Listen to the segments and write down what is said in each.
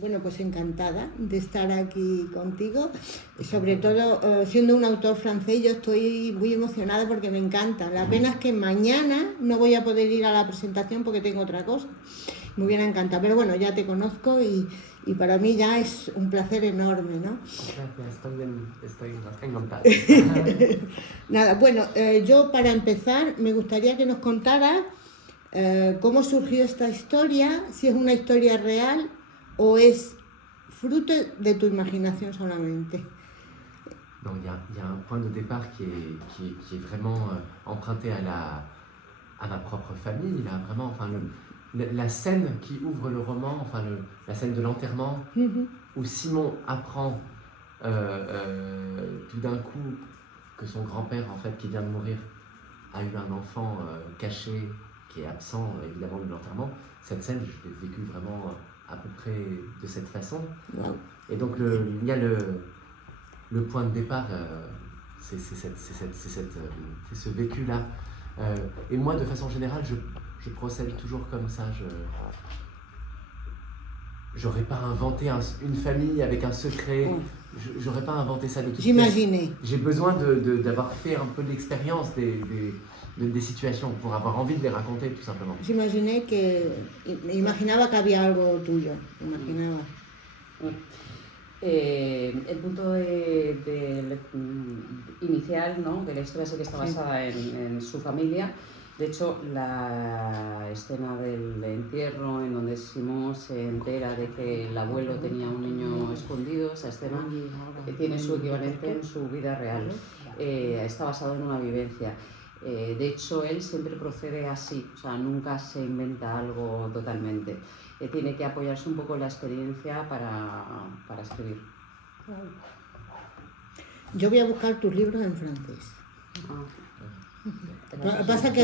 Bueno, pues encantada de estar aquí contigo, sobre todo siendo un autor francés. Yo estoy muy emocionada porque me encanta. La pena es que mañana no voy a poder ir a la presentación porque tengo otra cosa. Me hubiera encantado, pero bueno, ya te conozco y para mí ya es un placer enorme, ¿no? Estoy encantada. Nada, bueno, yo para empezar me gustaría que nos contaras cómo surgió esta historia, si es una historia real o es fruto de tu imaginación solamente. Non, il y a un point de départ qui est vraiment emprunté à ma propre famille, là, vraiment, enfin, la scène qui ouvre le roman, enfin, la scène de l'enterrement, où Simon apprend tout d'un coup que son grand-père, en fait, qui vient de mourir, a eu un enfant caché, qui est absent, évidemment, de l'enterrement. Cette scène, je l'ai vécue vraiment à peu près de cette façon. Wow. Et donc, il y a le point de départ, c'est ce vécu-là. Et moi, de façon générale, je procède toujours comme ça. J'aurais pas inventé une famille avec un secret. J'aurais pas inventé ça de toute façon. J'imaginais. J'ai besoin d'avoir fait un peu l'expérience des situations pour avoir envie de les raconter, tout simplement. J'imaginais que... Me imaginaba que había algo tuyo. Imaginaba. El punto inicial, ¿no? Que la historia sí que está basada en su familia. De hecho, la escena del entierro, en donde Simón se entera de que el abuelo tenía un niño escondido, esa escena tiene su equivalente en su vida real. Está basado en una vivencia. De hecho, él siempre procede así, o sea, nunca se inventa algo totalmente. Tiene que apoyarse un poco en la experiencia para escribir. Yo voy a buscar tus libros en francés. Pasa que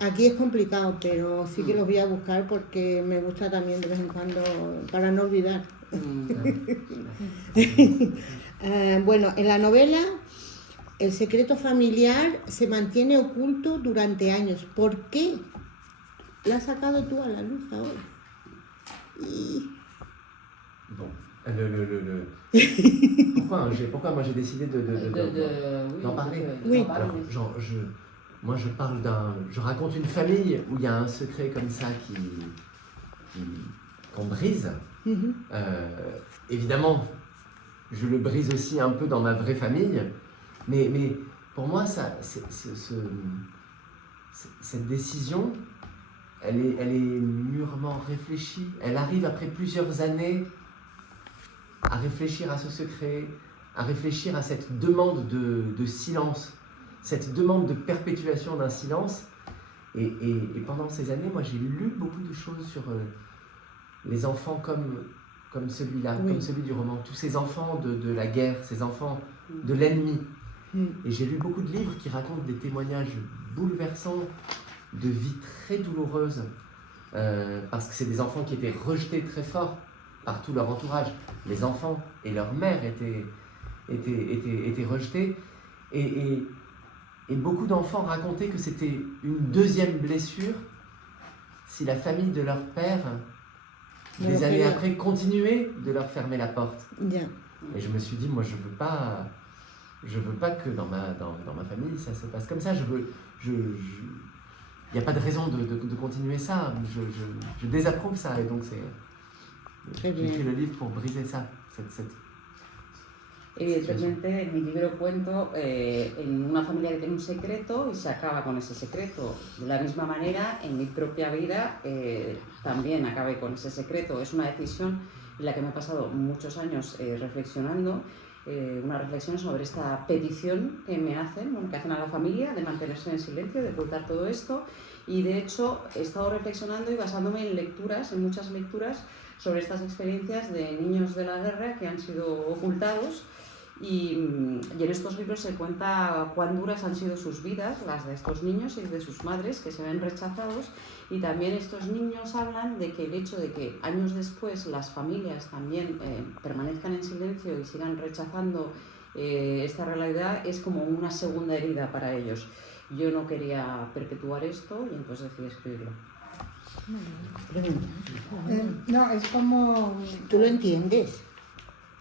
aquí es complicado, pero sí que los voy a buscar porque me gusta también de vez en cuando, para no olvidar. Bueno, en la novela el secreto familiar se mantiene oculto durante años. ¿Por qué la has sacado tú a la luz ahora? Bon, pourquoi moi j'ai décidé d'en parler? Oui. Alors, moi je raconte une famille où il y a un secret comme ça qu'on brise. Évidemment, je le brise aussi un peu dans ma vraie famille, mais pour moi, cette décision, elle est mûrement réfléchie. Elle arrive après plusieurs années à réfléchir à ce secret, à réfléchir à cette demande de silence, cette demande de perpétuation d'un silence. Et pendant ces années, moi j'ai lu beaucoup de choses sur les enfants comme celui-là, comme celui du roman. Tous ces enfants de la guerre, ces enfants de l'ennemi. Et j'ai lu beaucoup de livres qui racontent des témoignages bouleversants de vie très douloureuse, parce que c'est des enfants qui étaient rejetés très fort par tout leur entourage. Les enfants et leur mère étaient rejetés, et beaucoup d'enfants racontaient que c'était une deuxième blessure si la famille de leur père, des années après, continuait de leur fermer la porte. Yeah. Et je me suis dit, moi je veux pas que dans ma famille ça se passe comme ça. Il n'y a pas de raison de continuer ça. Je désapprouve ça, et donc j'ai écrit le livre pour briser ça. Evidentemente, en mi libro cuento en una familia que tiene un secreto y se acaba con ese secreto. De la misma manera, en mi propia vida también acabé con ese secreto. Es una decisión en la que me he pasado muchos años reflexionando. Una reflexión sobre esta petición que me hacen, bueno, que hacen a la familia, de mantenerse en silencio, de ocultar todo esto. Y de hecho he estado reflexionando y basándome en lecturas, en muchas lecturas, sobre estas experiencias de niños de la guerra que han sido ocultados. Y en estos libros se cuenta cuán duras han sido sus vidas, las de estos niños y de sus madres, que se ven rechazados. Y también estos niños hablan de que el hecho de que años después las familias también permanezcan en silencio y sigan rechazando esta realidad es como una segunda herida para ellos. Yo no quería perpetuar esto y entonces decidí escribirlo. Pregunta. No, es como... ¿Tú lo entiendes?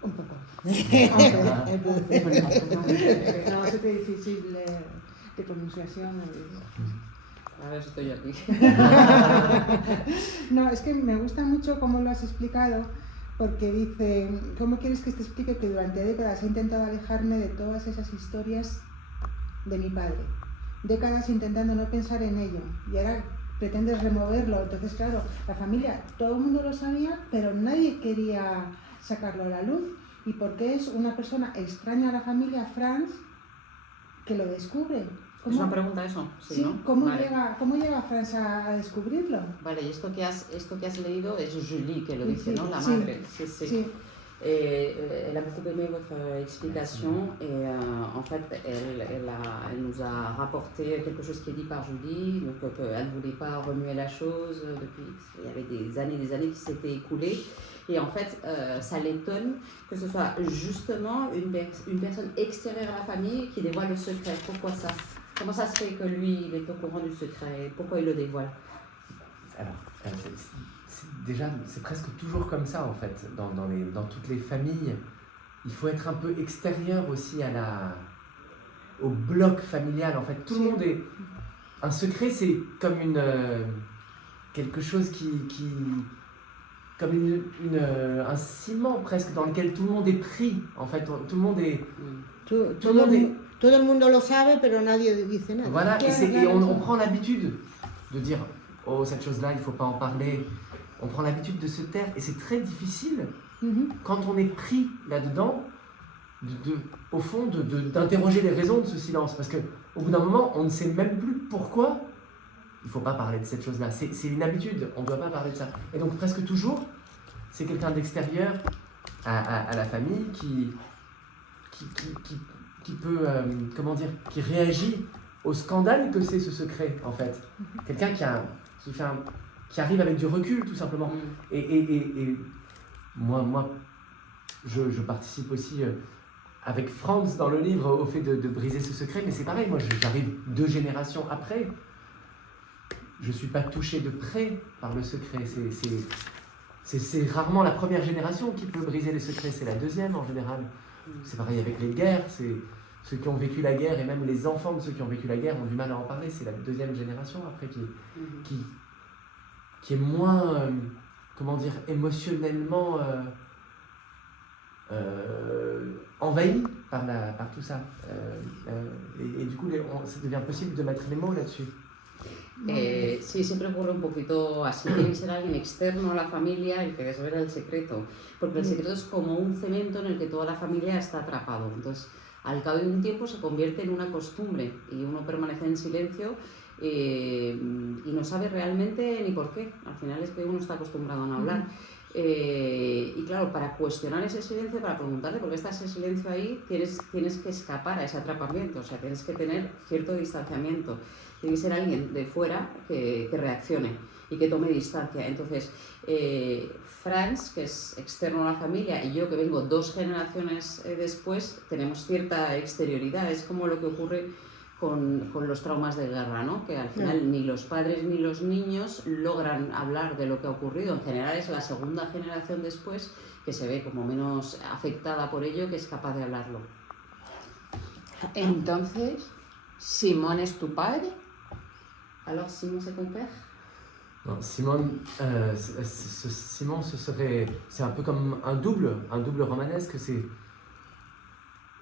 Un poco. Entonces, No, es difícil de pronunciación. A ver si estoy yo aquí. No, es que me gusta mucho cómo lo has explicado, porque dice, ¿cómo quieres que te explique que durante décadas he intentado alejarme de todas esas historias de mi padre? Décadas intentando no pensar en ello, y ahora pretendes removerlo. Entonces, claro, la familia, todo el mundo lo sabía, pero nadie quería sacarlo a la luz. ¿Y por qué es una persona extraña a la familia, Franz, que lo descubre? ¿Es una pregunta eso? Sí, ¿no? ¿cómo, Vale. ¿cómo llega Franz a descubrirlo? Vale, y esto que has leído es Julie que lo dice, Sí, ¿no? La sí. madre. Sí, sí. Sí. Elle a beaucoup aimé votre explication et en fait elle nous a rapporté quelque chose qui est dit par Julie, donc qu'elle ne voulait pas remuer la chose depuis, il y avait des années qui s'étaient écoulées et en fait ça l'étonne que ce soit justement une personne extérieure à la famille qui dévoile le secret. Pourquoi ça? Comment ça se fait que lui il est au courant du secret et pourquoi il le dévoile? Alors, déjà, c'est presque toujours comme ça en fait, dans toutes les familles. Il faut être un peu extérieur aussi au bloc familial en fait. Tout le monde est... Un secret, c'est comme quelque chose comme un ciment presque dans lequel tout le monde est pris en fait. Tout le monde est... todo el mundo lo sabe, pero nadie dice nada. Voilà, et on prend l'habitude de dire « Oh, cette chose-là, il ne faut pas en parler ». On prend l'habitude de se taire et c'est très difficile quand on est pris là-dedans, au fond, d'interroger les raisons de ce silence. Parce qu'au bout d'un moment, on ne sait même plus pourquoi il ne faut pas parler de cette chose-là. C'est une habitude, on ne doit pas parler de ça. Et donc presque toujours, c'est quelqu'un d'extérieur à la famille qui peut, comment dire, qui réagit au scandale que c'est ce secret en fait. Quelqu'un qui arrive avec du recul tout simplement. Et moi je participe aussi avec Franz dans le livre au fait de briser ce secret, mais c'est pareil, moi j'arrive 2 générations après. Je ne suis pas touché de près par le secret. C'est rarement la première génération qui peut briser les secrets, c'est la deuxième en général. C'est pareil avec les guerres, c'est ceux qui ont vécu la guerre et même les enfants de ceux qui ont vécu la guerre ont du mal à en parler. C'est la deuxième génération après qui est moins, comment dire, émotionnellement envahi par tout ça. Et du coup, ça devient possible de mettre les mots là-dessus. Sí, siempre ocurre un poquito así, tiene que ser alguien externo a la familia el que desvela el secreto, porque el secreto es como un cemento en el que toda la familia está atrapado, entonces al cabo de un tiempo se convierte en una costumbre y uno permanece en silencio y no sabe realmente ni por qué, al final es que uno está acostumbrado a no hablar. Y claro, para cuestionar ese silencio, para preguntarte por qué está ese silencio ahí, tienes que escapar a ese atrapamiento, o sea, tienes que tener cierto distanciamiento. Tiene que ser alguien de fuera que reaccione y que tome distancia. Entonces, Franz, que es externo a la familia, y yo, que vengo 2 generaciones después, tenemos cierta exterioridad. Es como lo que ocurre con los traumas de guerra, ¿no? Que al final ni los padres ni los niños logran hablar de lo que ha ocurrido. En general es la segunda generación después que se ve como menos afectada por ello, que es capaz de hablarlo. Entonces, ¿Simón es tu padre? Alors, Simon, c'est ton père? Non, Simon, Simon, c'est un peu comme un double romanesque.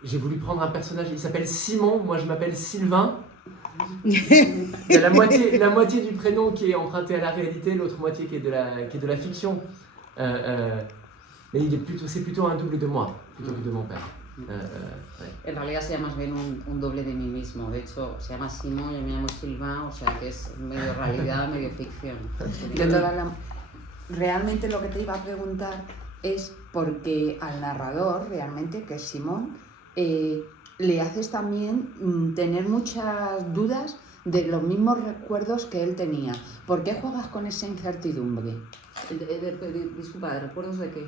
J'ai voulu prendre un personnage, il s'appelle Simon, moi je m'appelle Sylvain. Il y a la moitié du prénom qui est emprunté à la réalité, l'autre moitié qui est de la fiction. Mais c'est plutôt un double de moi, plutôt que de mon père. En realidad sería más bien un doble de mí mismo. De hecho, se llama Simón, yo me llamo Sylvain, o sea que es medio realidad, medio ficción. Realmente lo que te iba a preguntar es porque al narrador, realmente, que es Simón, le haces también tener muchas dudas de los mismos recuerdos que él tenía. ¿Por qué juegas con esa incertidumbre? Disculpa, ¿de recuerdos de qué?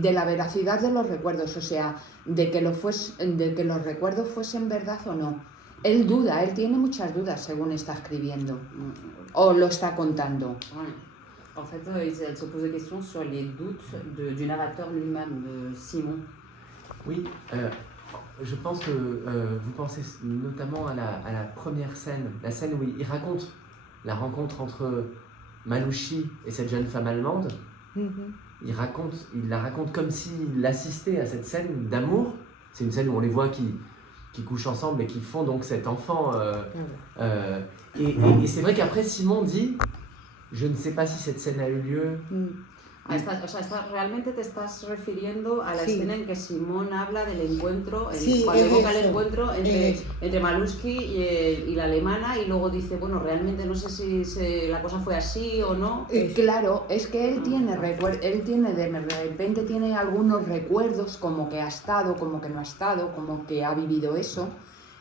De la veracidad de los recuerdos, o sea, de que los recuerdos fuesen verdad o no. él duda, él tiene muchas dudas según está escribiendo o lo está contando. Ouais. En fait, elle se pose des questions sur les doutes du narrateur lui-même, de Simon. Oui, je pense que vous pensez notamment à la première scène, la scène où il raconte la rencontre entre Malouchi et cette jeune femme allemande. Il la raconte comme s'il assistait à cette scène d'amour. C'est une scène où on les voit qui couchent ensemble et qui font donc cet enfant. Et c'est vrai qu'après Simon dit, je ne sais pas si cette scène a eu lieu. Realmente te estás refiriendo a la Sí. escena en que Simón habla del encuentro, Sí, cuando es evoca el eso. encuentro entre Malusky y la alemana, y luego dice, bueno, realmente no sé si la cosa fue así o no. Claro, es que él tiene de repente tiene algunos recuerdos como que ha estado, como que no ha estado, como que ha vivido eso,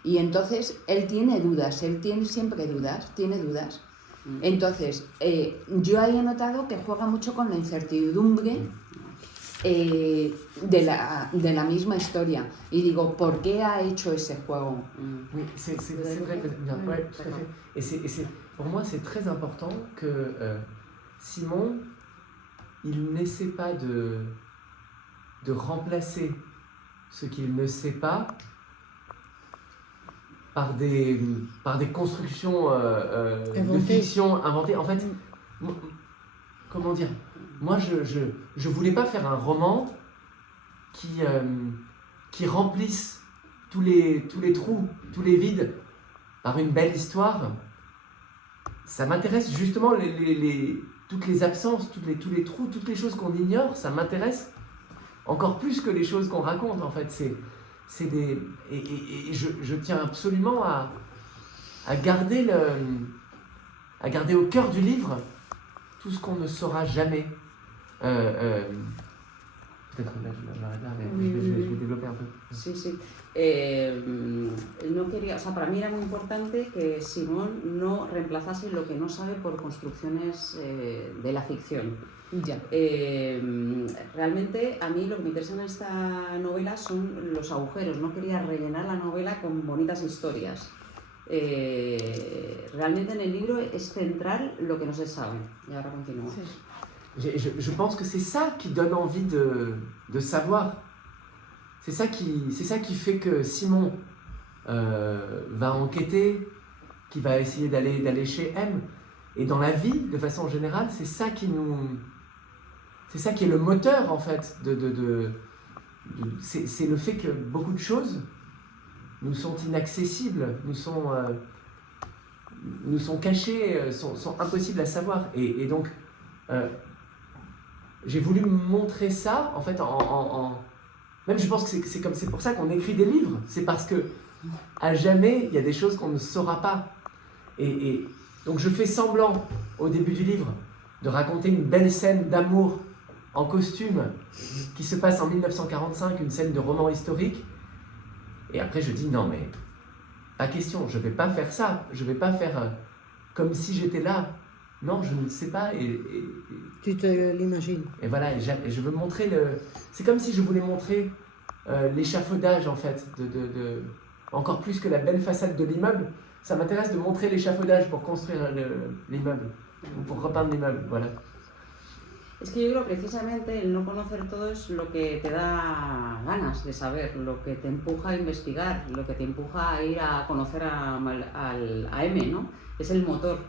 y entonces él tiene dudas, él tiene siempre dudas, tiene dudas. Entonces, yo ahí he notado que juega mucho con la incertidumbre de la misma historia. Y digo, ¿por qué ha hecho ese juego? Oui, c'est vrai. Ouais, tout à fait. Et pour moi, c'est très important que Simon, il n'essaie pas de remplacer ce qu'il ne sait pas par des constructions de fiction inventées. En fait, comment dire, moi je voulais pas faire un roman qui remplisse tous les trous, tous les vides par une belle histoire. Ça m'intéresse justement toutes les absences, tous les trous, toutes les choses qu'on ignore, ça m'intéresse encore plus que les choses qu'on raconte en fait. Je tiens absolument à garder au cœur du livre tout ce qu'on ne saura jamais. Peut-être que là, je m'arrête là, mais Oui, je oui. vais développer un peu. Sí, sí. No quería, o sea, para mí era muy importante que Simón no reemplazase lo que no sabe por construcciones de la ficción. Ya. Realmente a mí lo que me interesa en esta novela son los agujeros, no quería rellenar la novela con bonitas historias. Realmente en el libro es central lo que no se sabe. Y ahora continúo. Sí. Je pense que c'est ça qui donne envie de savoir. C'est ça qui fait que Simon va enquêter, qui va essayer d'aller chez M. Et dans la vie, de façon générale, c'est ça qui est le moteur en fait. C'est le fait que beaucoup de choses nous sont inaccessibles, nous sont cachées, sont impossibles à savoir. Et donc, j'ai voulu montrer ça en fait même je pense que c'est pour ça qu'on écrit des livres. C'est parce que à jamais il y a des choses qu'on ne saura pas. Et donc je fais semblant au début du livre de raconter une belle scène d'amour en costume qui se passe en 1945, une scène de roman historique. Et après je dis non mais pas question, je vais pas faire ça, je vais pas faire comme si j'étais là. Non, je ne sais pas. Tu te l'imagines. Et voilà, et je veux montrer c'est comme si je voulais montrer l'échafaudage en fait, encore plus que la belle façade de l'immeuble. Ça m'intéresse de montrer l'échafaudage pour construire l'immeuble, ou pour repeindre l'immeuble, voilà. Es que yo creo precisamente el no conocer todo es lo que te da ganas de saber, lo que te empuja a investigar, lo que te empuja a ir a conocer a M, ¿no? Es el motor.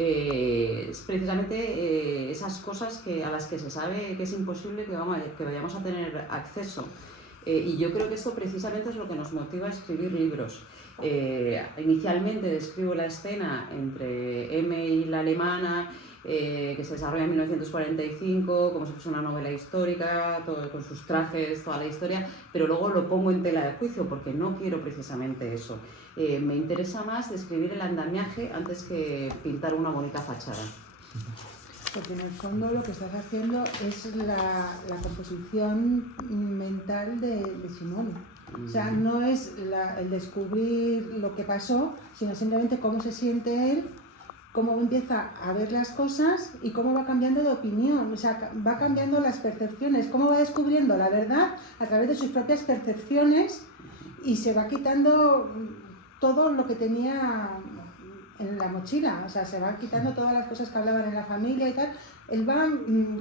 Es precisamente esas cosas a las que se sabe que es imposible que vayamos a tener acceso. Y yo creo que esto precisamente es lo que nos motiva a escribir libros. Inicialmente describo la escena entre M y la alemana, que se desarrolla en 1945, como si fuese una novela histórica, todo con sus trajes, toda la historia, pero luego lo pongo en tela de juicio porque no quiero precisamente eso. Me interesa más describir el andamiaje antes que pintar una bonita fachada. Porque en el fondo lo que estás haciendo es la composición mental de Simón. O sea, no es el descubrir lo que pasó, sino simplemente cómo se siente él, cómo empieza a ver las cosas y cómo va cambiando de opinión, o sea, va cambiando las percepciones, cómo va descubriendo la verdad a través de sus propias percepciones y se va quitando todo lo que tenía en la mochila, o sea, se va quitando todas las cosas que hablaban en la familia y tal, él va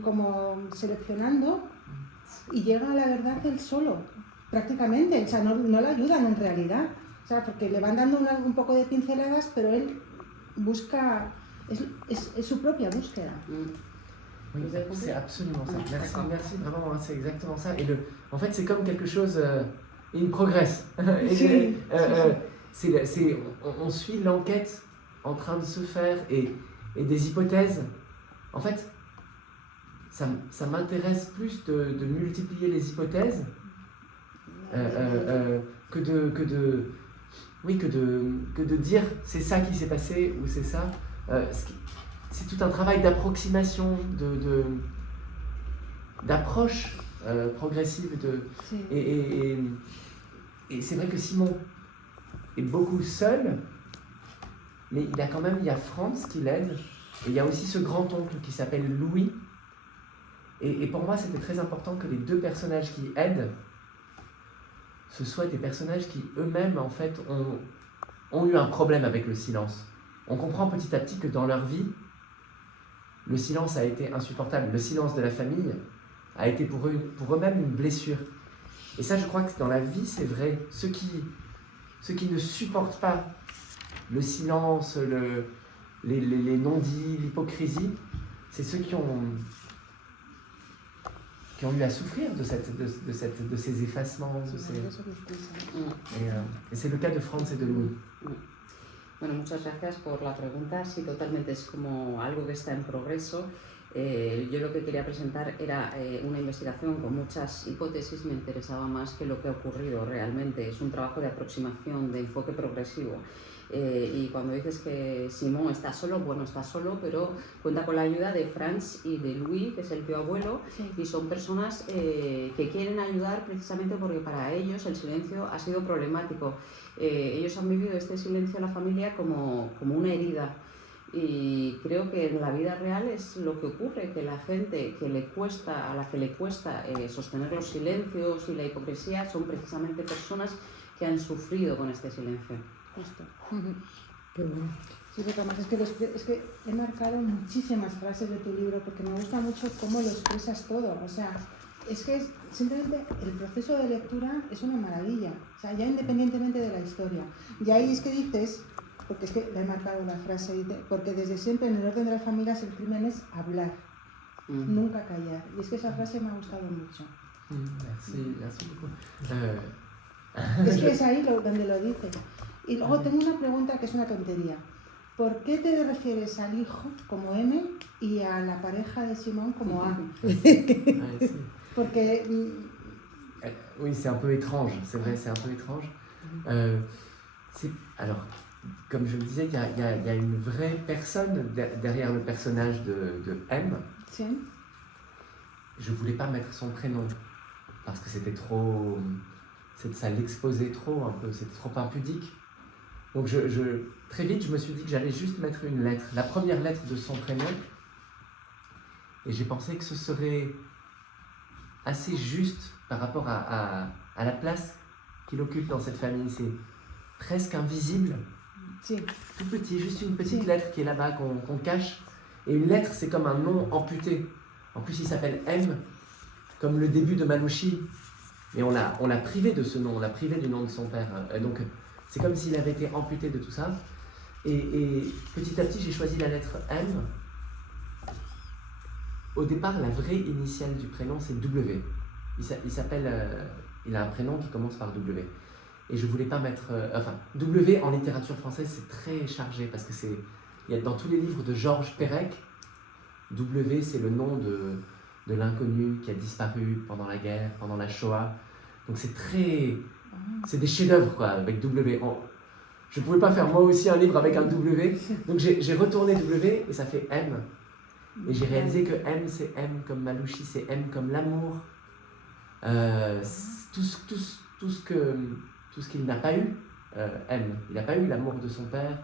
como seleccionando y llega a la verdad él solo, prácticamente, o sea, no le ayudan en realidad, o sea, porque le van dando un poco de pinceladas, pero él busca, es su propia búsqueda. Oui, c'est absolument ça. Merci, merci, vraiment, hein, c'est exactement ça. Et en fait, c'est comme quelque chose, il progresse. On suit l'enquête en train de se faire et des hypothèses. En fait, ça m'intéresse plus de multiplier les hypothèses que de dire c'est ça qui s'est passé ou c'est ça. C'est tout un travail d'approximation, d'approche progressive. Et c'est vrai que Simon est beaucoup seul, mais il y a Franz qui l'aide, et il y a aussi ce grand-oncle qui s'appelle Louis. Et pour moi, c'était très important que les deux personnages qui aident, ce soient des personnages qui eux-mêmes, en fait, ont eu un problème avec le silence. On comprend petit à petit que dans leur vie, le silence a été insupportable. Le silence de la famille a été pour eux-mêmes une blessure. Et ça, je crois que dans la vie, c'est vrai. Ceux qui ne supportent pas le silence, les non-dits, l'hypocrisie, c'est ceux qui ont eu à souffrir de ces effacements. Et c'est le cas de Franz et de Louis. Bueno, muchas gracias por la pregunta. Sí, totalmente, es como algo que está en progreso. Yo lo que quería presentar era una investigación con muchas hipótesis, me interesaba más que lo que ha ocurrido realmente. Es un trabajo de aproximación, de enfoque progresivo. Y cuando dices que Simón está solo, bueno, está solo, pero cuenta con la ayuda de Franz y de Louis, que es el tío abuelo, sí. Y son personas que quieren ayudar precisamente porque para ellos el silencio ha sido problemático. Ellos han vivido este silencio en la familia como una herida. Y creo que en la vida real es lo que ocurre, que la gente a la que le cuesta sostener los silencios y la hipocresía son precisamente personas que han sufrido con este silencio. Justo. Qué bueno. Sí, porque además es que he marcado muchísimas frases de tu libro porque me gusta mucho cómo lo expresas todo. O sea, es que simplemente el proceso de lectura es una maravilla. O sea, ya independientemente de la historia. Y ahí es que dices, porque es que le he marcado la frase, dice, porque desde siempre en el orden de las familias el crimen es hablar, nunca callar. Y es que esa frase me ha gustado mucho. Merci beaucoup. Es que es ahí donde lo dice. Y luego tengo una pregunta que es una tontería. ¿Por qué te refieres al hijo como M y a la pareja de Simón como A? Porque... Oui, c'est un peu étrange, c'est vrai, c'est un peu étrange. Alors, comme je le disais, il y a une vraie personne derrière le personnage de M. Sí. Je voulais pas mettre son prénom parce que c'était trop... Ça l'exposait trop un peu, c'était trop impudique. Donc très vite, je me suis dit que j'allais juste mettre une lettre, la première lettre de son prénom. Et j'ai pensé que ce serait assez juste par rapport à la place qu'il occupe dans cette famille. C'est presque invisible, tout petit, juste une petite lettre qui est là-bas, qu'on cache. Et une lettre, c'est comme un nom amputé. En plus, il s'appelle M, comme le début de Manouchi. Et on l'a privé de ce nom, on l'a privé du nom de son père. Donc, c'est comme s'il avait été amputé de tout ça. Et petit à petit, j'ai choisi la lettre M. Au départ, la vraie initiale du prénom, c'est W. Il a un prénom qui commence par W. Et je voulais pas mettre... W en littérature française, c'est très chargé parce que il y a dans tous les livres de Georges Perec, W, c'est le nom de l'inconnu qui a disparu pendant la guerre, pendant la Shoah. Donc c'est des chefs-d'œuvre quoi, avec W. Je ne pouvais pas faire moi aussi un livre avec un W, donc j'ai retourné W et ça fait M. Et j'ai réalisé que M c'est M comme Malouchi, c'est M comme l'amour. Tout ce qu'il n'a pas eu, M. Il n'a pas eu l'amour de son père.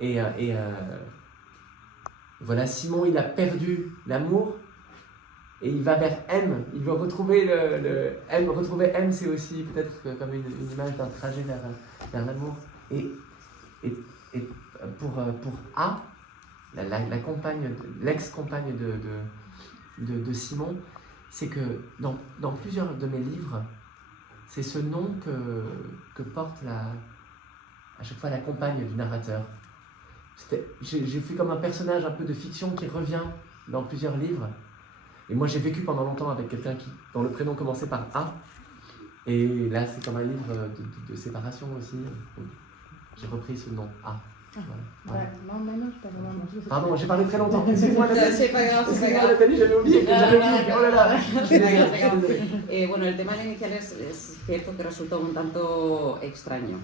Et voilà, Simon il a perdu l'amour. Et il va vers M, il veut retrouver le M. Retrouver M, c'est aussi peut-être comme une image d'un trajet vers l'amour. Et pour A, la compagne, l'ex-compagne de Simon, c'est que dans plusieurs de mes livres, c'est ce nom que porte à chaque fois la compagne du narrateur. J'ai fait comme un personnage un peu de fiction qui revient dans plusieurs livres. Et moi j'ai vécu pendant longtemps avec quelqu'un dont le prénom commençait par A. Et là c'est comme un livre de séparation aussi. Donc, j'ai repris ce nom A. Voilà. Ouais, más o menos, pero vamos. Pardon, j'ai parlé très longtemps. Excusez-moi, C'est pas grave, c'est pas Excusez-moi, grave. Nathalie, j'avais oublié que j'avais oublié. Oh là là. Venga, venga. Bueno, el tema del inicial es cierto que resulta un tanto extraño.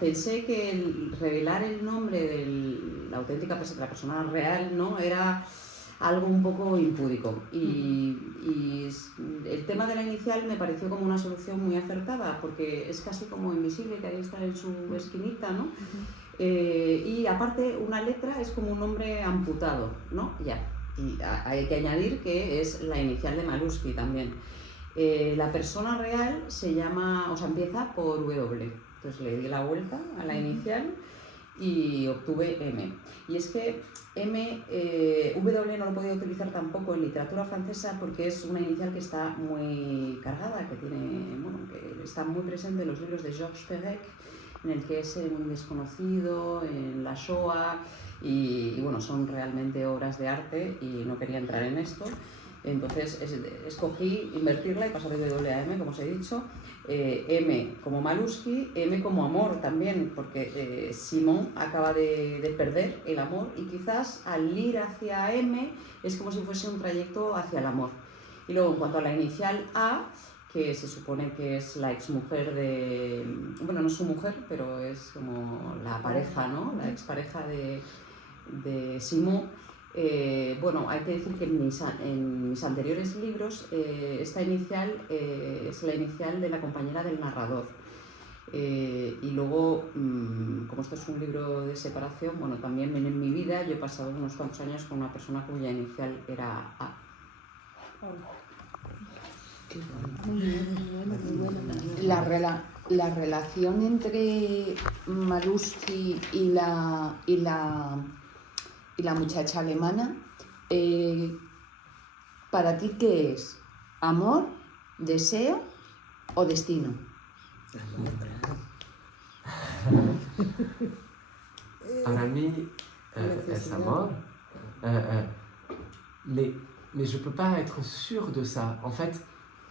Pensé que revelar el nombre de la auténtica la persona real, ¿no?, era algo un poco impúdico. Y el tema de la inicial me pareció como una solución muy acertada, porque es casi como invisible, que ahí está en su esquinita, ¿no? Y aparte, una letra es como un nombre amputado, ¿no? Ya. Y hay que añadir que es la inicial de Malusky también. La persona real se llama, o sea, empieza por W. Entonces le di la vuelta a la inicial y obtuve M. Y es que W no lo he podido utilizar tampoco en literatura francesa porque es una inicial que está muy cargada, que está muy presente en los libros de Georges Perec, en el que es un desconocido, en la Shoah, y bueno, son realmente obras de arte y no quería entrar en esto. Entonces escogí invertirla y pasar de W a M, como os he dicho. M como Malusky, M como amor también, porque Simon acaba de perder el amor y quizás al ir hacia M es como si fuese un trayecto hacia el amor. Y luego, en cuanto a la inicial A, que se supone que es la exmujer de... Bueno, no es su mujer, pero es como la pareja, ¿no? La expareja de Simon. Bueno, hay que decir que en mis anteriores libros esta inicial es la inicial de la compañera del narrador. Y luego, como esto es un libro de separación, bueno, también en mi vida yo he pasado unos cuantos años con una persona cuya inicial era A. Qué bueno. La relación entre Malusky y la muchacha alemana, ¿para ti qué es? ¿Amor, deseo o destino? Para mí es amor, mais je peux pas être sûr de ça. En fait,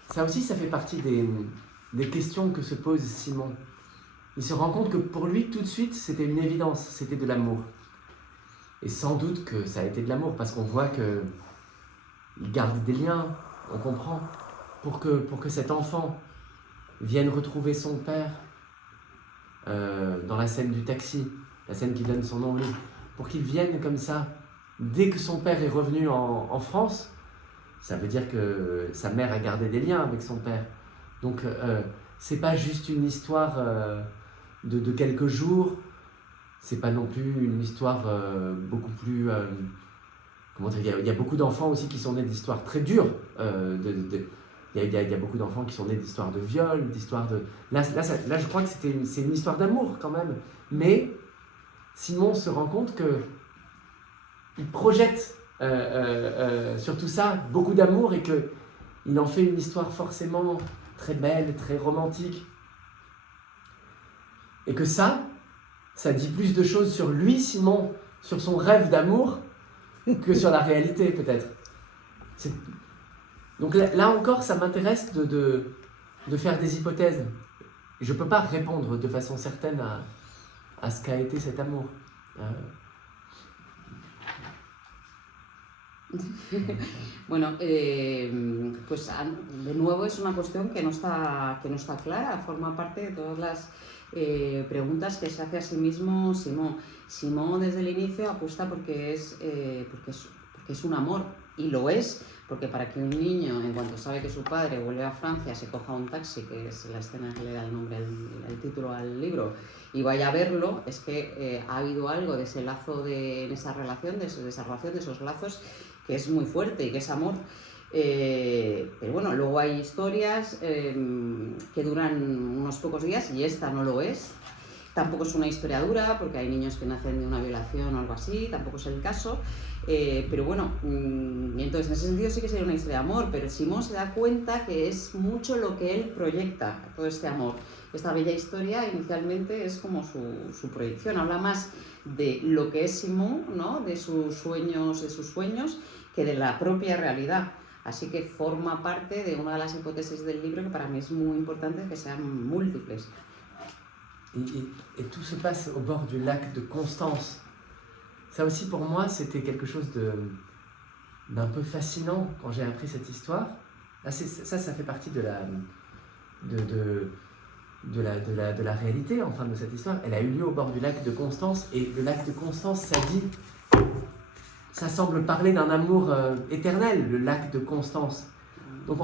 ça aussi, ça fait partie des questions que se pose Simon. Il se rend compte que pour lui, tout de suite, c'était une évidence, c'était de l'amour. Et sans doute que ça a été de l'amour, parce qu'on voit qu'il garde des liens, on comprend, pour que cet enfant vienne retrouver son père dans la scène du taxi, la scène qui donne son nom au livre, pour qu'il vienne comme ça, dès que son père est revenu en France, ça veut dire que sa mère a gardé des liens avec son père. Donc c'est pas juste une histoire de quelques jours, c'est pas non plus une histoire beaucoup plus... comment dire, il y a beaucoup d'enfants aussi qui sont nés d'histoires très dures. Il y a beaucoup d'enfants qui sont nés d'histoires de viol, d'histoires de... Là, je crois que c'est une histoire d'amour quand même. Mais Simon se rend compte qu'il projette sur tout ça beaucoup d'amour et qu'il en fait une histoire forcément très belle, très romantique. Et que ça dit plus de choses sur lui, Simon, sur son rêve d'amour, que sur la réalité, peut-être. Donc là encore, ça m'intéresse de faire des hypothèses. Je ne peux pas répondre de façon certaine à ce qu'a été cet amour. Bueno, pues de nuevo es una cuestión que no está clara, forma parte de todas las preguntas que se hace a sí mismo Simon. Simon desde el inicio apuesta porque es un amor, y lo es, porque para que un niño, en cuanto sabe que su padre vuelve a Francia, se coja un taxi, que es la escena que le da el nombre, el título al libro, y vaya a verlo, es que ha habido algo de ese lazo, en esa relación, de esa relación, de esos lazos, que es muy fuerte y que es amor. Pero bueno, luego hay historias que duran unos pocos días y esta no lo es. Tampoco es una historia dura porque hay niños que nacen de una violación o algo así, tampoco es el caso. Pero bueno, entonces en ese sentido sí que sería una historia de amor, pero Simón se da cuenta que es mucho lo que él proyecta, todo este amor. Esta bella historia inicialmente es como su proyección, habla más de lo que es Simón, ¿no? de sus sueños, que de la propia realidad. Así que forma parte de una de las hipótesis del libro que para mí es muy importante, que sean múltiples. Et tout se passe au bord du lac de Constance. Ça aussi pour moi c'était quelque chose d'un peu fascinant quand j'ai appris cette histoire. Là, ça fait partie de la réalité enfin de cette histoire. Elle a eu lieu au bord du lac de Constance et le lac de Constance, ça semble parler d'un amour éternel, le lac de Constance. Donc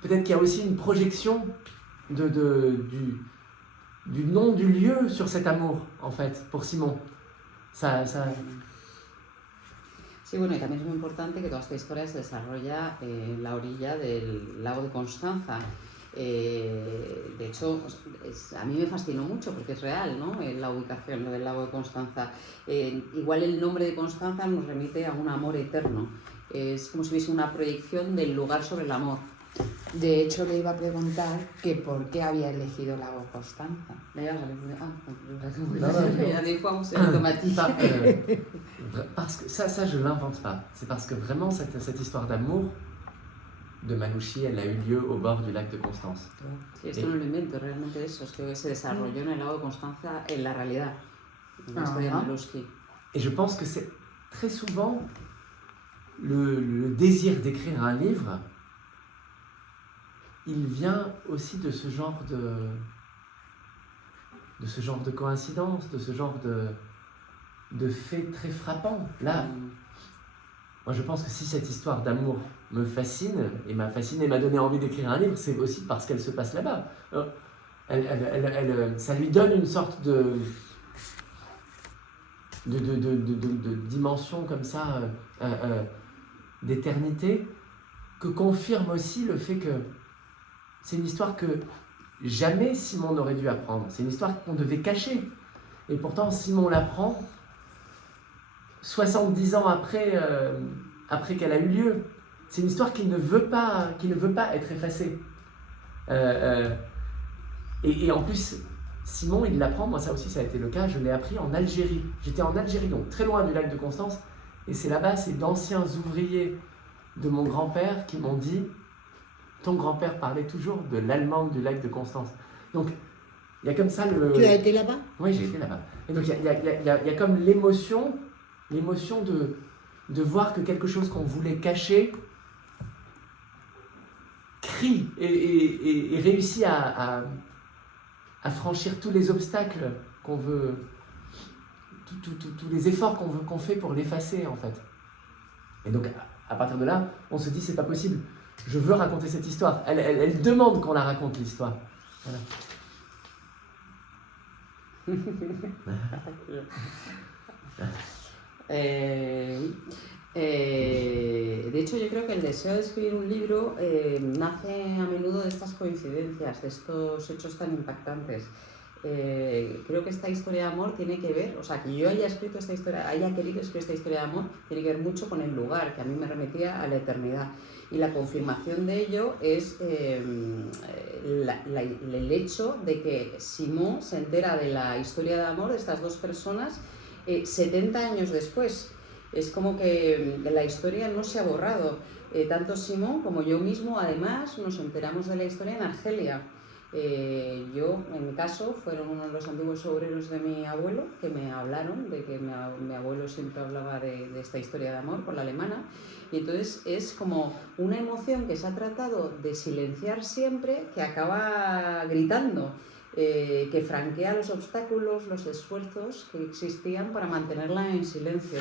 peut-être qu'il y a aussi une projection du nom du lieu sur cet amour, en fait, pour Simón. Sí, bueno, y también es muy importante que toda esta historia se desarrolla en la orilla del lago de Constanza. De hecho, a mí me fascinó mucho porque es real, ¿no? La ubicación del lago de Constanza. Igual el nombre de Constanza nos remite a un amor eterno. Es como si hubiese una proyección del lugar sobre el amor. De hecho, le iba a preguntar que por qué había elegido el lago Constanza. Parce que ça je l'invente pas. C'est parce que vraiment cette histoire d'amour de Manouchi, elle a eu lieu au bord du lac de Constance. Sí, esto no lo invento, realmente eso, es que se desarrolló en el lago de Constanza en la realidad, en la historia de Malusky. Et je pense que c'est très souvent le désir d'écrire un livre, il vient aussi de ce genre de coïncidence, de ce genre de faits très frappants. Là, moi je pense que si cette histoire d'amour me fascine et m'a donné envie d'écrire un livre, c'est aussi parce qu'elle se passe là-bas. Ça lui donne une sorte de dimension comme ça, d'éternité, que confirme aussi le fait que c'est une histoire que jamais Simón n'aurait dû apprendre. C'est une histoire qu'on devait cacher. Et pourtant, Simón l'apprend 70 ans après qu'elle a eu lieu. C'est une histoire qui ne veut pas être effacée. Et en plus, Simón, il l'apprend, moi ça aussi ça a été le cas, je l'ai appris en Algérie. J'étais en Algérie, donc très loin du lac de Constance, et c'est là-bas, c'est d'anciens ouvriers de mon grand-père qui m'ont dit « Ton grand-père parlait toujours de l'Allemande du lac de Constance ». Donc, il y a comme ça le... Tu as été là-bas? Oui, j'ai été là-bas. Et donc, il y a comme l'émotion de voir que quelque chose qu'on voulait cacher crie et réussit à franchir tous les obstacles qu'on veut, tous les efforts qu'on fait pour l'effacer, en fait. Et donc, à partir de là, on se dit, c'est pas possible. Je veux raconter cette histoire. Elle demande qu'on la raconte, l'histoire. Voilà. De hecho, yo creo que el deseo de escribir un libro nace a menudo de estas coincidencias, de estos hechos tan impactantes. Creo que esta historia de amor tiene que ver, o sea, que yo haya escrito esta historia, haya querido escribir esta historia de amor, tiene que ver mucho con el lugar, que a mí me remetía a la eternidad. Y la confirmación de ello es el hecho de que Simón se entera de la historia de amor de estas dos personas 70 años después. Es como que la historia no se ha borrado. Tanto Simón como yo mismo, además, nos enteramos de la historia en Argelia. Yo, en mi caso, fueron uno de los antiguos obreros de mi abuelo que me hablaron de que mi abuelo siempre hablaba de esta historia de amor con la alemana. Y entonces es como una emoción que se ha tratado de silenciar siempre, que acaba gritando, que franquea los obstáculos, los esfuerzos que existían para mantenerla en silencio.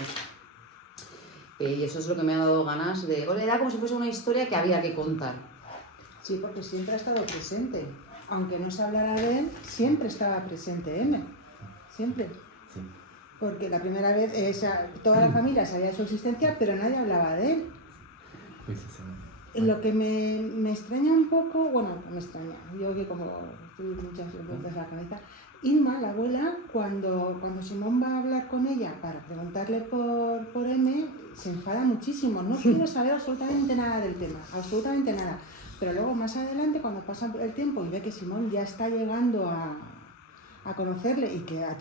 Y eso es lo que me ha dado ganas de... Era como si fuese una historia que había que contar. Sí, porque siempre ha estado presente. Aunque no se hablara de él, siempre estaba presente M. Siempre. Sí. Porque la primera vez toda la familia sabía de su existencia, pero nadie hablaba de él. Oui, ça c'est vrai. Lo que me extraña un poco, bueno, me extraña, yo que como estoy muchas vueltas a la cabeza, Inma, la abuela, cuando Simón va a hablar con ella para preguntarle por M, se enfada muchísimo, no quiere saber absolutamente nada del tema, absolutamente nada. Pero luego más adelante, cuando pasa el tiempo y ve que Simón ya está llegando a conocerle y que va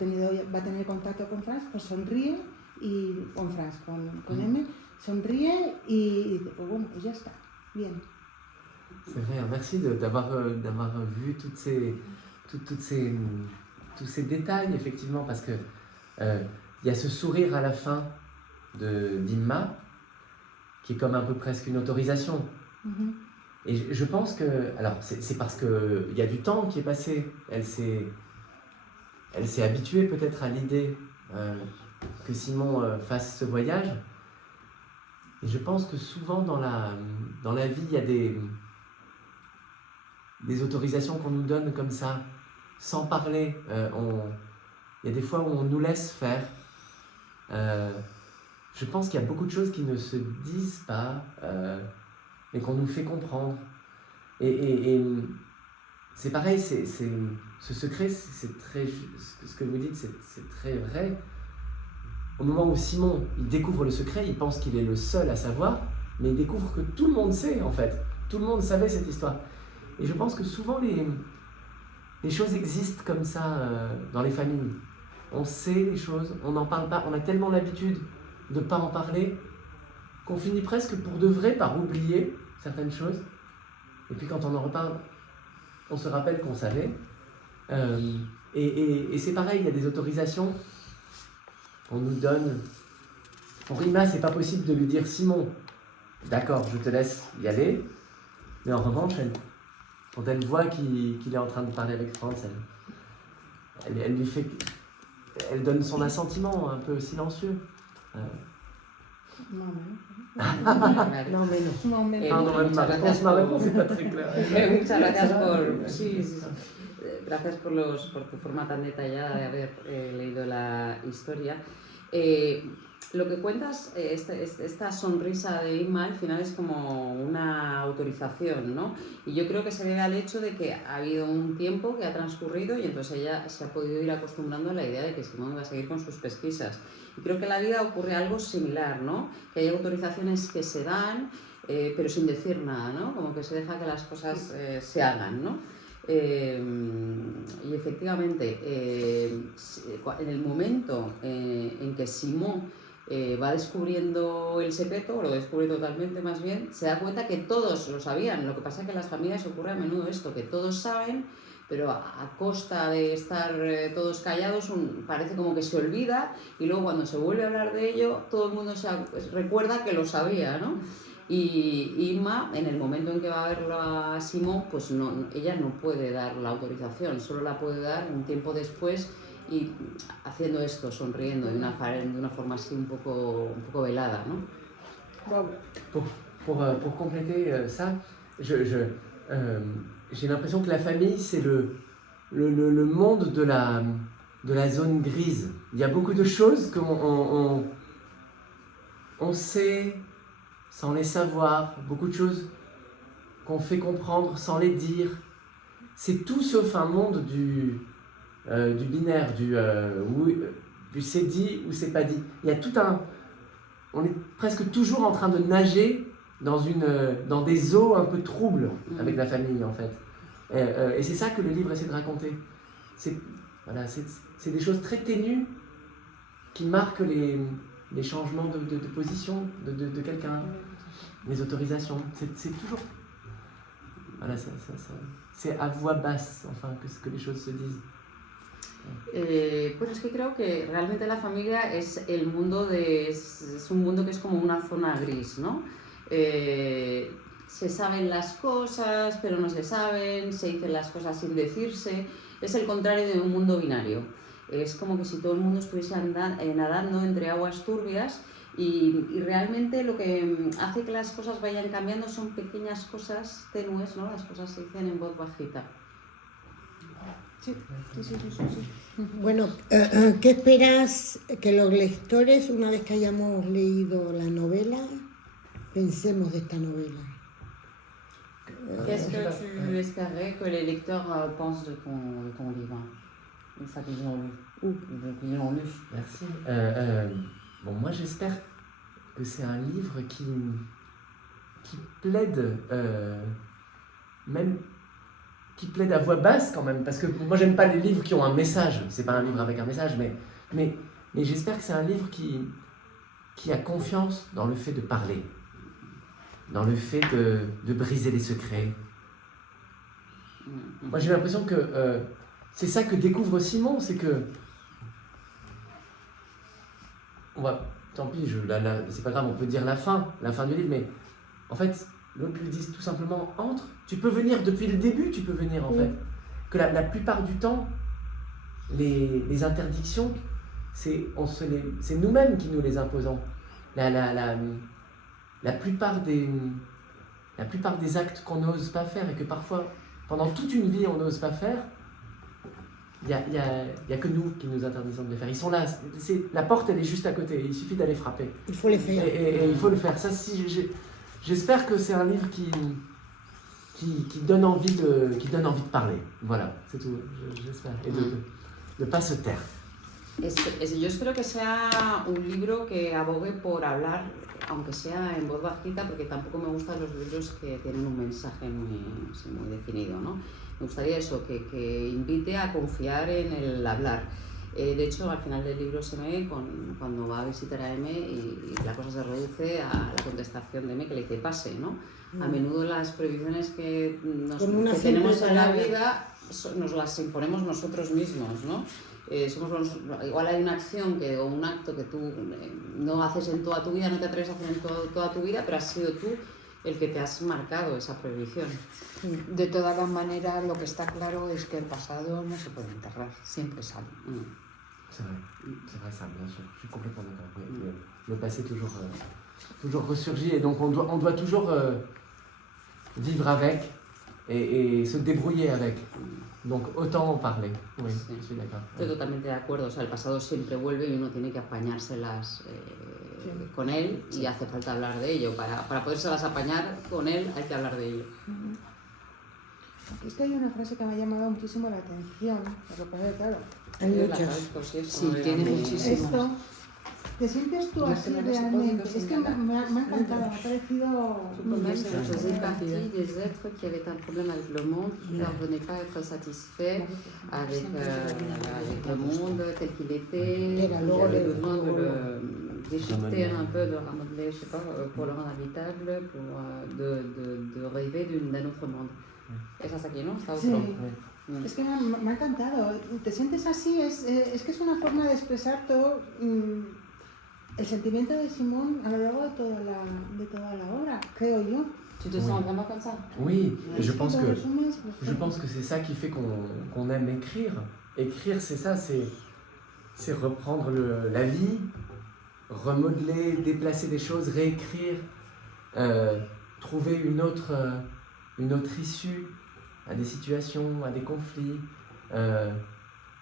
a tener contacto con Franz, pues sonríe y con Franz, con M, sonríe y dice, pues bueno, pues ya está, bien. C'est vrai, merci d'avoir vu tous ces détails, effectivement, parce que il y a ce sourire à la fin d'Imma, qui est comme un peu presque une autorisation. Et je pense que, alors c'est parce qu'il y a du temps qui est passé, elle s'est habituée peut-être à l'idée que Simon fasse ce voyage. Et je pense que souvent dans la vie, il y a des autorisations qu'on nous donne comme ça, sans parler. Il y a des fois où on nous laisse faire. Je pense qu'il y a beaucoup de choses qui ne se disent pas, mais qu'on nous fait comprendre. Et c'est pareil, ce secret, c'est très, ce que vous dites, c'est très vrai. Au moment où Simon il découvre le secret, il pense qu'il est le seul à savoir, mais il découvre que tout le monde sait en fait. Tout le monde savait cette histoire. Et je pense que souvent les choses existent comme ça dans les familles. On sait les choses, on n'en parle pas, on a tellement l'habitude de ne pas en parler qu'on finit presque pour de vrai par oublier certaines choses. Et puis quand on en reparle, on se rappelle qu'on savait. Et c'est pareil, il y a des autorisations qu'on nous donne. Pour Inma, c'est pas possible de lui dire Simon, d'accord, je te laisse y aller. Mais en revanche, quand elle voit qu'il est en train de parler avec Franz, elle donne son assentiment un peu silencieux. No, Claro. no menos. No, me- Pardon, ma réponse n'est pas très claire. Muchas gracias por, sí. Gracias por tu forma tan detallada de haber leído la historia. Lo que cuentas, esta sonrisa de Inma al final es como una autorización, ¿no? Y yo creo que se debe al hecho de que ha habido un tiempo que ha transcurrido y entonces ella se ha podido ir acostumbrando a la idea de que Simón va a seguir con sus pesquisas. Y creo que en la vida ocurre algo similar, ¿no? Que hay autorizaciones que se dan, pero sin decir nada, ¿no? Como que se deja que las cosas se hagan, ¿no? Y efectivamente, en el momento en que Simón va descubriendo el secreto, o lo descubre totalmente más bien, se da cuenta que todos lo sabían. Lo que pasa es que en las familias ocurre a menudo esto, que todos saben, pero a costa de estar todos callados, parece como que se olvida y luego cuando se vuelve a hablar de ello, todo el mundo recuerda que lo sabía, ¿no? Y Inma, en el momento en que va a verlo a Simón, pues ella no puede dar la autorización, solo la puede dar un tiempo después y haciendo esto, sonriendo de una forma así un poco velada, ¿no? Pour compléter ça, j'ai l'impression que la famille, c'est le monde de la zone grise. Il y a beaucoup de choses qu'on sait sans les savoir, beaucoup de choses qu'on fait comprendre sans les dire. C'est tout sauf un monde du binaire, du c'est dit ou c'est pas dit. Il y a tout on est presque toujours en train de nager dans des eaux un peu troubles avec la famille en fait. Et c'est ça que le livre essaie de raconter. C'est des choses très ténues qui marquent les changements de position de quelqu'un, les autorisations. C'est toujours... Voilà, c'est à voix basse enfin, que les choses se disent. Pues es que creo que realmente la familia es un mundo que es como una zona gris, ¿no? Se saben las cosas, pero no se saben, se dicen las cosas sin decirse. Es el contrario de un mundo binario. Es como que si todo el mundo estuviese nadando entre aguas turbias y realmente lo que hace que las cosas vayan cambiando son pequeñas cosas tenues, ¿no? Las cosas se dicen en voz bajita. Sí. Bueno, ¿qué esperas que los lectores, una vez que hayamos leído la novela, pensemos de esta novela. Qu'est-ce que tu espérais que les lecteurs pensent de ton livre, une fois qu'ils l'ont lu? Ils l'ont lu. Merci. Bon, moi j'espère que c'est un livre qui plaide, même qui plaide à voix basse quand même, parce que moi j'aime pas les livres qui ont un message, c'est pas un livre avec un message, mais j'espère que c'est un livre qui a confiance dans le fait de parler, dans le fait de briser les secrets. Moi j'ai l'impression que c'est ça que découvre Simon, c'est que tant pis, c'est pas grave, on peut dire la fin du livre, mais en fait, l'autre lui dit tout simplement, entre, tu peux venir depuis le début, tu peux venir en fait. Que la plupart du temps, les interdictions, c'est nous-mêmes qui nous les imposons. La plupart des actes qu'on n'ose pas faire et que parfois, pendant toute une vie, on n'ose pas faire, il y a que nous qui nous interdisons de les faire. Ils sont là, la porte elle est juste à côté, il suffit d'aller frapper. Il faut les faire. Et il faut le faire. Ça, j'espère que c'est un livre qui donne envie de parler. Voilà, c'est tout, j'espère. Et de ne pas se taire. Yo espero que sea un libro que abogue por hablar, aunque sea en voz bajita, porque tampoco me gustan los libros que tienen un mensaje muy definido, ¿no? Me gustaría eso, que invite a confiar en el hablar. De hecho, al final del libro se ve cuando va a visitar a M y la cosa se reduce a la contestación de M que le dice pase, ¿no? A menudo las prohibiciones que tenemos en la vida nos las imponemos nosotros mismos, ¿no? Igual hay una acción o un acto que tú no haces en toda tu vida, no te atreves a hacer en toda tu vida, pero has sido tú el que te has marcado esa prohibición. De todas las maneras, lo que está claro es que el pasado no se puede enterrar, siempre sale. C'est vrai ça, bien sûr, je suis complètement d'accord. Le passé toujours ressurgit et donc on doit toujours vivre avec et se débrouiller avec. Donc autant en parler. Oui, sí. Je suis d'accord. Estoy totalmente de acuerdo. O sea, el pasado siempre vuelve y uno tiene que apañárselas con él y hace falta hablar de ello. Para podérselas apañar con él hay que hablar de ello. Es que hay una frase que me ha llamado muchísimo la atención, pero claro. Hay muchas. Sí, tiene muchísimas. Esto, ¿te sientes tú así realmente? Es que me ha encantado, me ha parecido... Je faisais partie des êtres qui avaient un problème avec le monde, qui ne parvenaient pas à être satisfaits avec le monde tel qu'il était, qui avaient besoin de le déchiqueter un peu, de le remodeler, je sais pas, pour le rendre habitable, de rêver d'un autre monde. Es hasta aquí, ¿no? Hasta otro. Sí. Es que me ha encantado. ¿Te sientes así? Es que es una forma de expresar todo el sentimiento de Simón a lo largo de toda la obra, creo yo. Tu te sens vraiment comme ça? Oui, et je pense que c'est ça qui fait qu'on aime écrire. Écrire, c'est ça, c'est reprendre la vie, remodeler, déplacer des choses, réécrire, trouver une autre issue à des situations, à des conflits,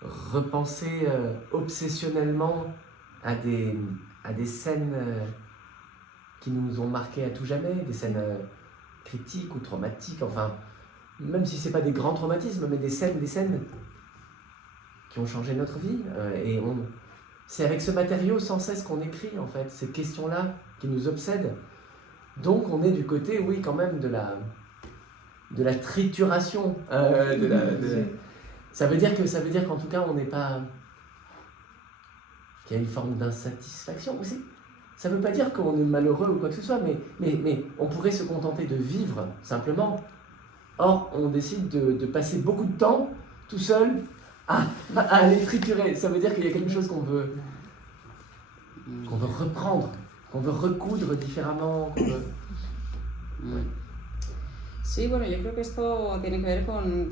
repenser obsessionnellement à des scènes qui nous ont marqués à tout jamais, des scènes critiques ou traumatiques, enfin, même si ce n'est pas des grands traumatismes, mais des scènes qui ont changé notre vie. Et c'est avec ce matériau sans cesse qu'on écrit, en fait, ces questions-là qui nous obsèdent. Donc on est du côté, oui, quand même, de la trituration. Ça veut dire qu'en tout cas, on n'est pas... qu'il y a une forme d'insatisfaction aussi. Ça ne veut pas dire qu'on est malheureux ou quoi que ce soit, mais on pourrait se contenter de vivre simplement. Or, on décide de passer beaucoup de temps tout seul à aller triturer. Ça veut dire qu'il y a quelque chose qu'on veut reprendre, qu'on veut recoudre différemment. Sí, bueno, yo creo que esto tiene que ver con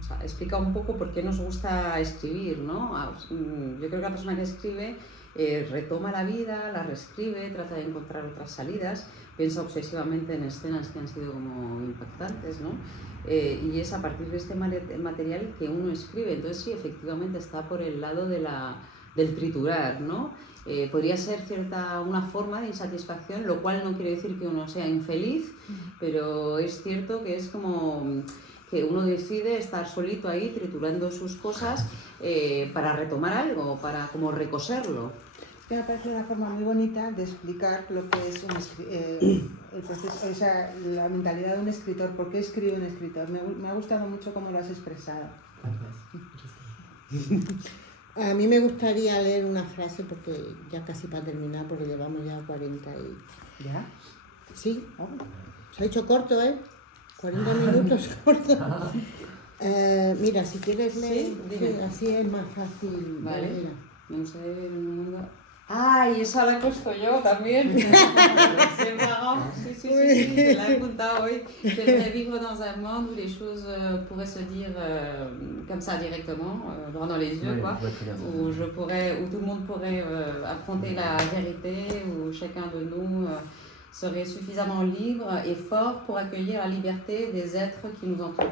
o sea, explica un poco por qué nos gusta escribir, ¿no? Yo creo que la persona que escribe retoma la vida, la reescribe, trata de encontrar otras salidas, piensa obsesivamente en escenas que han sido como impactantes, ¿no? Y es a partir de este material que uno escribe. Entonces sí, efectivamente está por el lado de del triturar, ¿no? Podría ser una forma de insatisfacción, lo cual no quiere decir que uno sea infeliz, pero es cierto que es como que uno decide estar solito ahí triturando sus cosas para retomar algo, para como recoserlo. Me parece una forma muy bonita de explicar lo que es el proceso, o sea, la mentalidad de un escritor, por qué escribe un escritor. Me ha gustado mucho cómo lo has expresado. A mí me gustaría leer una frase, porque ya casi para terminar, porque llevamos ya 40 y... ¿Ya? Sí, se ha hecho corto, ¿eh? 40 minutos corto. Mira, si quieres leer, Sí, así es más fácil. Vale. Mira. No sé, el mundo... ¡Ay! Esa la he puesto yo también. C'est marrant. Sí, te la he apuntado hoy. J'aimerais vivre dans un monde où les choses pourraient se dire comme ça directement, droit dans les yeux, quoi. Où tout le monde pourrait affronter la vérité, où chacun de nous serait suffisamment libre et fort pour accueillir la liberté des êtres qui nous entourent.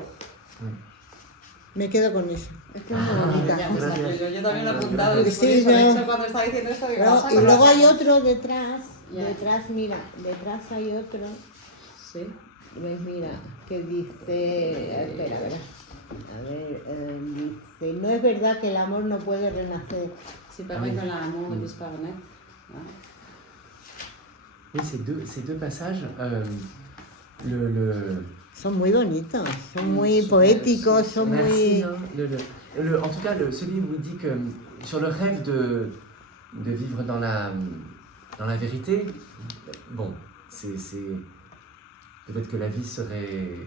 Me quedo con eso. Es que es muy bonita. Yo también lo he apuntado. Sí, Sí, no. de hecho, cuando estaba diciendo esto, digo, No, y luego hay otro detrás. Ya. Detrás, mira, detrás hay otro. Sí. ¿Ves? Mira, que dice... Espera, a ver. Dice, no es verdad que el amor no puede renacer. C'est pas vrai que l'amour disparaît. Oui, ces deux passages, Son muy bonitos, son muy poéticos, son Merci, muy... hein. En tout cas, celui où il dit que sur le rêve de vivre dans la vérité, bon, c'est peut-être que la vie serait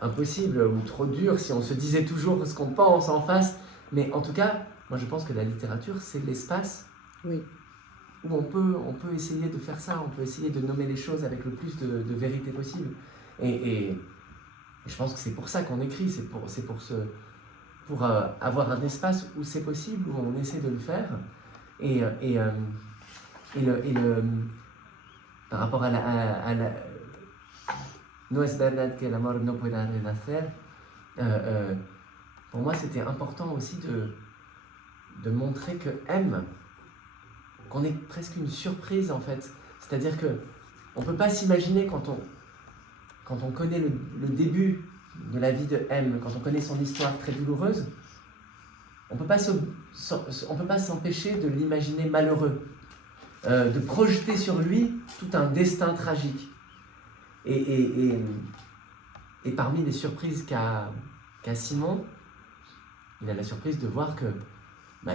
impossible ou trop dure si on se disait toujours ce qu'on pense en face, mais en tout cas, moi je pense que la littérature, c'est l'espace Oui. où on peut essayer de faire ça, on peut essayer de nommer les choses avec le plus de vérité possible. Et je pense que c'est pour ça qu'on écrit, c'est pour avoir un espace où c'est possible, où on essaie de le faire. Et par rapport à la No es verdad que el amor no pueda renacer, pour moi c'était important aussi de montrer que qu'on est presque une surprise en fait. C'est-à-dire que on peut pas s'imaginer quand on connaît le début de la vie de M, quand on connaît son histoire très douloureuse, on peut pas s'empêcher de l'imaginer malheureux, de projeter sur lui tout un destin tragique. Et parmi les surprises qu'a Simon, il a la surprise de voir que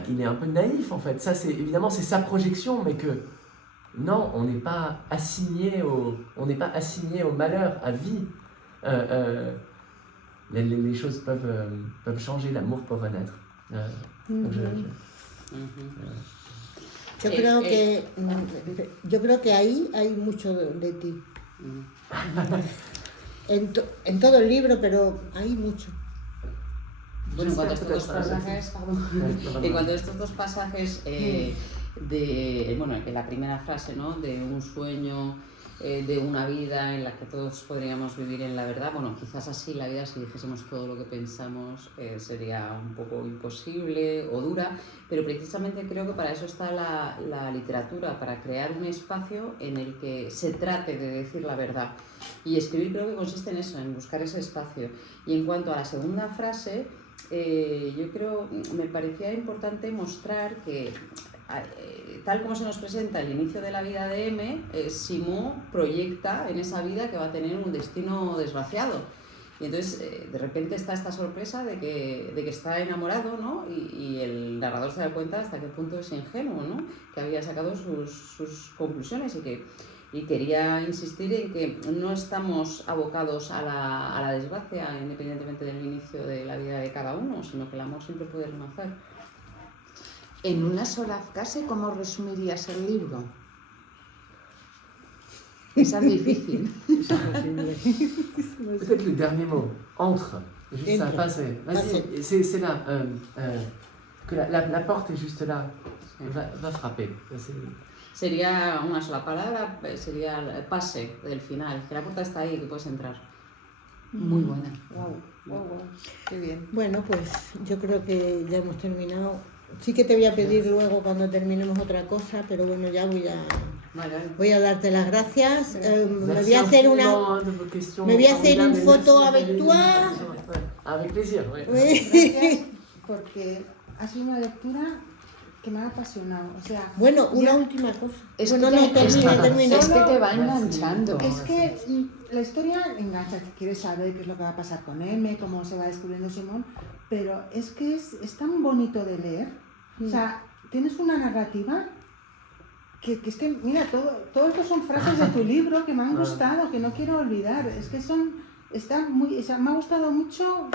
il est un peu naïf en fait. Ça, évidemment, c'est sa projection, mais que non, on n'est pas assigné au malheur, à vie. Les choses peuvent changer, l'amour peut renaître. Yo creo que ahí hay mucho de ti. En todo el libro, pero hay mucho. Bueno, en cuanto a estos dos pasajes, en la primera frase, ¿no? De un sueño, de una vida en la que todos podríamos vivir en la verdad, bueno, quizás así la vida, si dijésemos todo lo que pensamos, sería un poco imposible o dura, pero precisamente creo que para eso está la literatura, para crear un espacio en el que se trate de decir la verdad. Y escribir creo que consiste en eso, en buscar ese espacio. Y en cuanto a la segunda frase, yo creo, me parecía importante mostrar que tal como se nos presenta el inicio de la vida de M, Simon proyecta en esa vida que va a tener un destino desgraciado. Y entonces de repente está esta sorpresa de que está enamorado, ¿no? Y el narrador se da cuenta hasta qué punto es ingenuo, ¿no? Que había sacado sus conclusiones y quería insistir en que no estamos abocados a la desgracia independientemente del inicio de la vida de cada uno, sino que el amor siempre puede renacer. En una sola frase, ¿cómo resumirías el libro? Es tan difícil. Peut-être le dernier mot, entre. Juste ça, passe. Vas-y, c'est là. Que la porte est juste là. Va frapper. Sería una sola palabra, sería el pase del final, que la puerta está ahí, que puedes entrar. Muy buena. Wow. Qué bien. Bueno, pues yo creo que ya hemos terminado. Sí que te voy a pedir luego cuando terminemos otra cosa, pero bueno, ya Vale. voy a darte las gracias. Me Merci voy a hacer infiniment de vos questions me voy a hacer une formidables. photo Merci avec de toi. ouais. Avec plaisir, ouais. Gracias, porque ha sido una lectura que me ha apasionado. O sea, Bueno, una ya- última cosa. Es Bueno, que no, te- termina. Es que te va Merci. enganchando. Es que la historia engancha, que quieres saber qué es lo que va a pasar con M, cómo se va descubriendo Simón, pero es que es tan bonito de leer. O sea, tienes una narrativa que es que, mira, todo esto son frases de tu libro que me han gustado, que no quiero olvidar. Es que están muy, o sea, me ha gustado mucho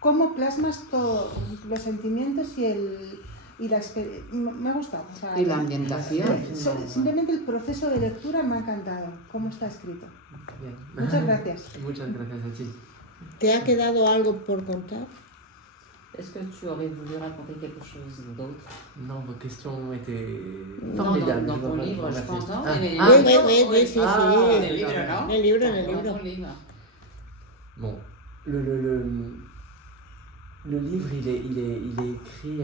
cómo plasmas todos los sentimientos y la experiencia. Me ha gustado. O sea, Y la ambientación. simplemente el proceso de lectura me ha encantado, cómo está escrito. Bien. Muchas gracias. Muchas gracias a ti. ¿Te ha quedado algo por contar? Est-ce que tu aurais voulu raconter quelque chose d'autre? Non, vos questions étaient Non, formidables. dans je ton vous livre, je remercie. pense, non? Ah, En el ah, libro, oui, sí, Ah, sí. En el libro, ¿no? En el libro, en el Dans libro. ton livre. Bon, le livre, il est écrit.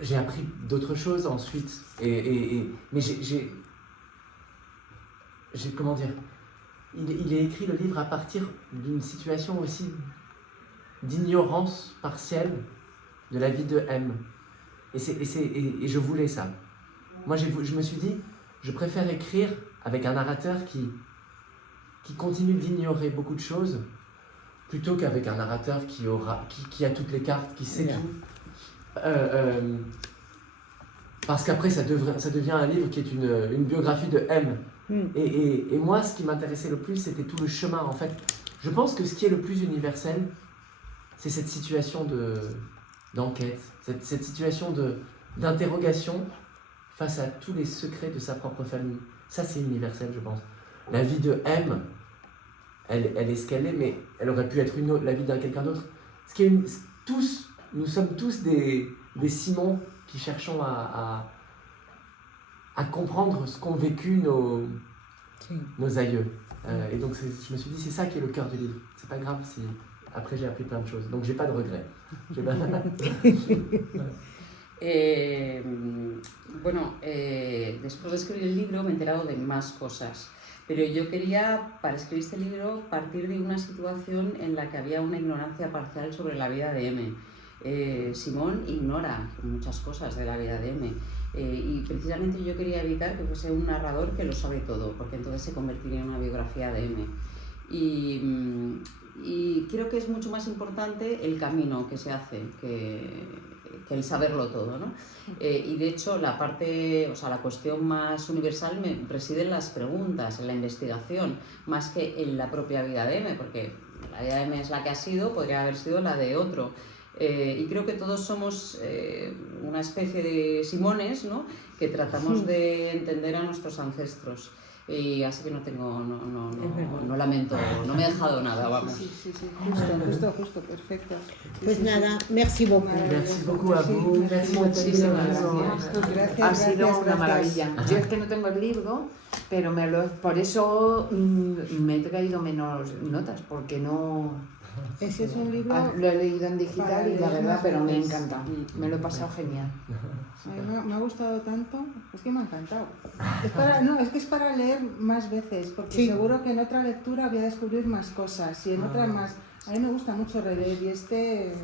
J'ai appris d'autres choses ensuite, mais j'ai comment dire, il est écrit le livre à partir d'une situation aussi d'ignorance partielle de la vie de M. Et je voulais ça. Moi, je me suis dit, je préfère écrire avec un narrateur qui continue d'ignorer beaucoup de choses, plutôt qu'avec un narrateur qui a toutes les cartes, qui sait Yeah. tout. Parce qu'après, ça devient un livre qui est une biographie de M. Et moi, ce qui m'intéressait le plus, c'était tout le chemin. En fait, je pense que ce qui est le plus universel, c'est cette situation d'enquête, cette situation d'interrogation face à tous les secrets de sa propre famille. Ça, c'est universel, je pense. La vie de M, elle est ce qu'elle est, mais elle aurait pu être la vie d'un quelqu'un d'autre. Nous sommes tous des Simon qui cherchons à comprendre ce qu'ont vécu nos aïeux. Et donc je me suis dit, c'est ça qui est le cœur du livre. C'est pas grave si après j'ai appris plein de choses. Donc j'ai pas de regrets. Bueno, después de escribir el libro me he enterado de más cosas, pero yo quería, para escribir este libro, partir de una situación en la que había una ignorancia parcial sobre la vida de M. Simón ignora muchas cosas de la vida de M y precisamente yo quería evitar que fuese un narrador que lo sabe todo, porque entonces se convertiría en una biografía de M. Y creo que es mucho más importante el camino que se hace que el saberlo todo, ¿no? Y de hecho la cuestión más universal reside en las preguntas, en la investigación, más que en la propia vida de M, porque la vida de M es la que ha sido, podría haber sido la de otro. Y creo que todos somos una especie de Simones, ¿no? Que tratamos de entender a nuestros ancestros. Y así que no lamento, no me he dejado nada, vamos. Sí, justo, perfecto. Pues nada, merci beaucoup. Merci beaucoup a vous. Merci Muchísimas Nathalie. gracias. Ha sido una maravilla. Yo es que no tengo el libro, pero por eso me he traído menos notas, porque no... Ese es un libro... Lo he leído en digital para y la leer verdad, más pero me ha veces. encantado. Me lo he pasado genial. A mí me ha gustado tanto, es que me ha encantado. Es que es para leer más veces, porque Sí. seguro que en otra lectura voy a descubrir más cosas y en otra más. A mí me gusta mucho releer y este...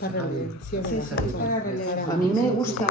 Para releer, sí, Sí, es para releer. A mí me gusta